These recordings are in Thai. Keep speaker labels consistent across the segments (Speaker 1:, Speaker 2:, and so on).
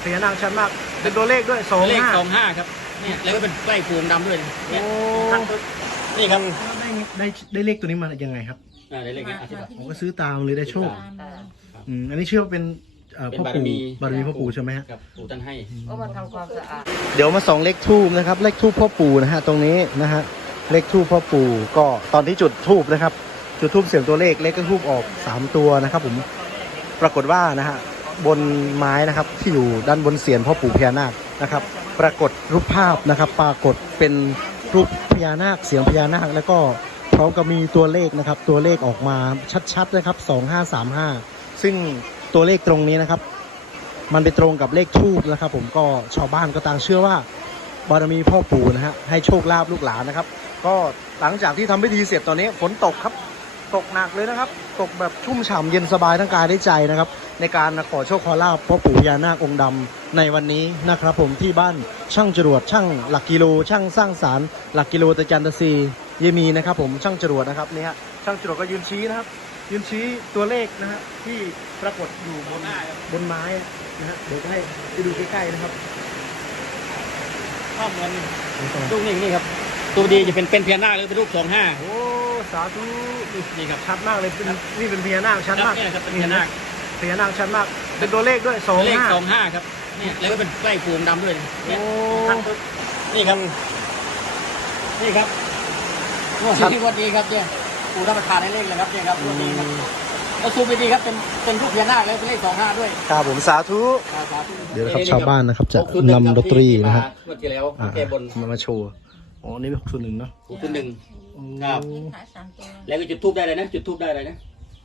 Speaker 1: ญานาคชัดมากเป็นตัวเลขด้วย
Speaker 2: เลข
Speaker 1: 25
Speaker 2: 25ครับเนี่ยแล้วก็เป็นใกล้ปูดำด้วย
Speaker 1: โอ้
Speaker 2: นี่ครับ
Speaker 1: ได้เลขตัวนี้มายังไงครับ
Speaker 2: ได้เลขนี้
Speaker 1: ผมก็ซื้อตามเลยได้โชค อันนี้เชื่อว่าเป็นพ่อปู่บารมีพ่อปู่ใช่ไหมฮะ
Speaker 2: ครับปู่ท่านให้
Speaker 3: ก็มาทำความสะอาด
Speaker 1: เดี๋ยวมาส่องเลขทูบนะครับเลขทูบพ่อปู่นะฮะตรงนี้นะฮะเลขทูบพ่อปู่ก็ตอนที่จุดทูบนะครับจุดทูบเสียงตัวเลขเลขก็ทูบออก3ตัวนะครับผมปรากฏว่านะฮะบนไม้นะครับที่อยู่ด้านบนเสียนพ่อปู่พญานาคนะครับปรากฏรูปภาพนะครับปรากฏเป็นรูปพญานาคเสียงพญานาคแล้วก็พร้อมกับมีตัวเลขนะครับตัวเลขออกมาชัดๆนะครับ2535ซึ่งตัวเลขตรงนี้นะครับมันไปตรงกับเลขทูบนะครับผมก็ชาวบ้านก็ต่างเชื่อว่าบารมีพ่อปู่นะฮะให้โชคลาภลูกหลานนะครับก็หลังจากที่ทำพิธีเสร็จตอนนี้ฝนตกครับตกหนักเลยนะครับตกแบบชุ่มฉ่ำเย็นสบายทั้งกายและใจนะครับในการขอโชคขอลาภพ่อปู่พญานาคองค์ดำในวันนี้นะครับผมที่บ้านช่างจรวดช่างหลักกิโลช่างสร้างสารหลักกิโลตะจันตะซีเยมีนะครับผมช่างจรวดนะครับนี่ฮะช่างจรวดก็ยืนชี้นะครับยืนชี้ตัวเลขนะฮะที่ปรากฏอยู่บนไม้นะฮะเดี๋ยวจะให้ไปดูใกล้ๆนะครับ
Speaker 2: ภาพมันรูปนี่ครับตัวดีจะเป็นพญานาคหรือเป็นรูป25
Speaker 1: โอ้สาธุ
Speaker 2: นี่ครับ
Speaker 1: ชัดมากเลยนี่เป็นพญานาคชัดมาก
Speaker 2: นี่ครับเป็นพญานาค
Speaker 1: ชัดมากเป็นตัวเลขด้วย
Speaker 2: เลข25ครับเนี่ยแล้วก็เป็นใกล้ปูดำด้วย
Speaker 1: โอ้
Speaker 2: นี่ครับนี่ครับที่วัดนี้ครับเนี่ยปู่รับประทานให้เลขเลยครับเนี่ยครับวัดนี้ครับแล้วซูมไปดีครับเป็นรูปพญานาคแล้วเป็นเลข25ด้วย
Speaker 1: ครับผมสาธุเดี๋ยวครับชาวบ้านนะครับจะนำดนตรีนะฮะ
Speaker 2: เมื่อกี้แล้วแก้บน
Speaker 1: มาโชว์อ๋อนี่เป็น601เนาะ
Speaker 2: 601ครับแล้วก็จุดทูบได้เลยนะจุดทูบได้เลยนะ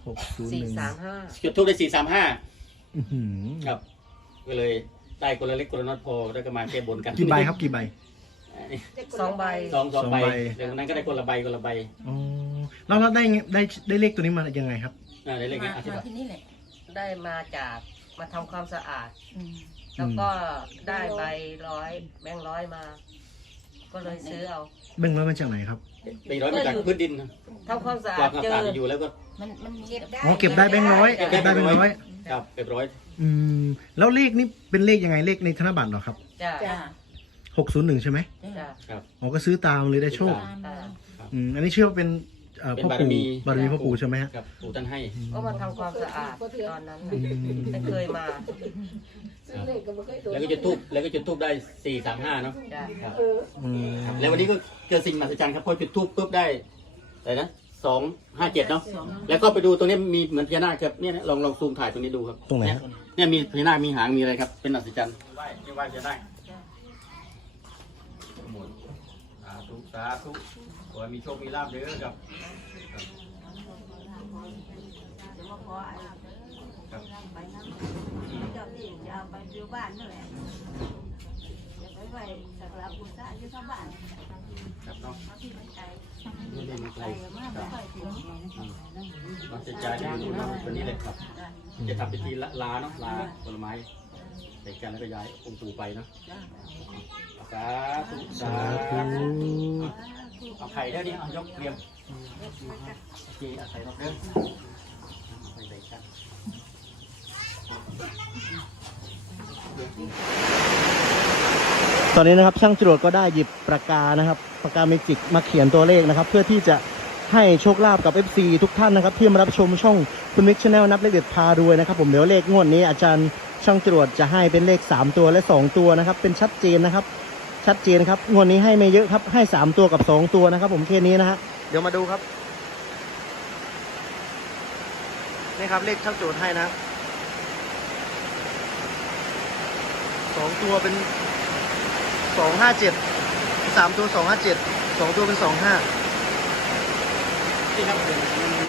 Speaker 3: 435
Speaker 2: จุดทูบได้435ครับก็เลยได้คนละเล็กคนละน้อยพอได้ก็มาแก้บนกัน
Speaker 1: กี่ใบครับกี่ใบ
Speaker 3: 2 ใบ
Speaker 2: 2 ใบแล้วนั้นก็ได้คนละใบ
Speaker 1: อ๋อแล้วได้เลขตัวนี้มายังไงครับ
Speaker 2: ได้เลขนี้
Speaker 3: ที่นี่แหละได้มาจากมาทำความสะอาดแล้วก็ได้ใบ100แบงค์100มาก็เลยซื้อเอา
Speaker 1: แบงค์100มาจากไหนครับ
Speaker 2: ใบ100มาจากพื้นดิน
Speaker 3: ทำความสะอาดเจอ
Speaker 2: อยู่แล้วก็
Speaker 3: มันเก็บได้
Speaker 1: เก็บได้แบงค์100เก็บได้แบงค์100
Speaker 2: ครับเก็บ100
Speaker 1: แล้วเลขนี้เป็นเลขยังไงเลขในธนบัตรเหรอครับ
Speaker 3: จ้า
Speaker 1: 601ใช่ไหม
Speaker 3: จ้า
Speaker 1: ครับก็ซื้อตามเลยได้โชคอันนี้เชื่อว่าเป็นพ่อปู่บารมีพ่อปู่ใช่ไหม
Speaker 2: ครับปู่ท่านให้
Speaker 3: ก็มาทำความสะอาดตอนนั้นไม่เคยมา
Speaker 2: แล้วก็จุดทูบได้435เนาะแล้ววันนี้ก็เกิดสิ่งมหัศจรรย์ครับพอจุดทูบปุ๊บได้อะไรนะ257เนาะแล้วก็ไปดูตรงนี้มีเหมือนพญานาคครับเนี่ยลองซูมถ่ายตรงนี้ดูครับ
Speaker 1: ตรงไหน
Speaker 2: เนี่ยมีพญานาคมีหางมีอะไรครับเป็นมหัศจรรย์ไหว้พญานาคสาธุขอให้มีโชคมีลาภเด้อครับ
Speaker 4: ไปอยู่บ้านนั่นแหละไปสักการะบูชาอยู่ที่บ้าน
Speaker 2: ครับเนาะ
Speaker 4: ที่มันไกล
Speaker 2: ไม่ได้ไกลเราจะจ่ายที่อยู่ตัวนี้เลยครับจะทำพิธีลาเนาะลาผลไม้ใส่กันแล้วก็ย้ายองค์ปู่ไปเนาะสาธุเอาไข่ได้ดิเอายกเรียมโอเคเอาไข่รอบเด้อไปใส่กัน
Speaker 1: ตอนนี้นะครับช่างจรวดก็ได้หยิบปากกานะครับปากกาเมจิกมาเขียนตัวเลขนะครับเพื่อที่จะให้โชคลาภกับ FC ทุกท่านนะครับที่มารับชมช่องคุณมิกชาแนลนับเลขเด็ดพารวยนะครับผมเดี๋ยวเลขงวดนี้อาจารย์ช่างจรวดจะให้เป็นเลข3ตัวและ2ตัวนะครับเป็นชัดเจนนะครับชัดเจนครับงวดนี้ให้ไม่เยอะครับให้3ตัวกับ2ตัวนะครับผมแค่นี้นะฮะเดี๋ยวมาดูครับนี่ครับเลขช่างจรวดให้นะ2ตัวเป็น257 3ตัว257 2ตัวเป็น25
Speaker 2: ที่ครับ